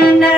and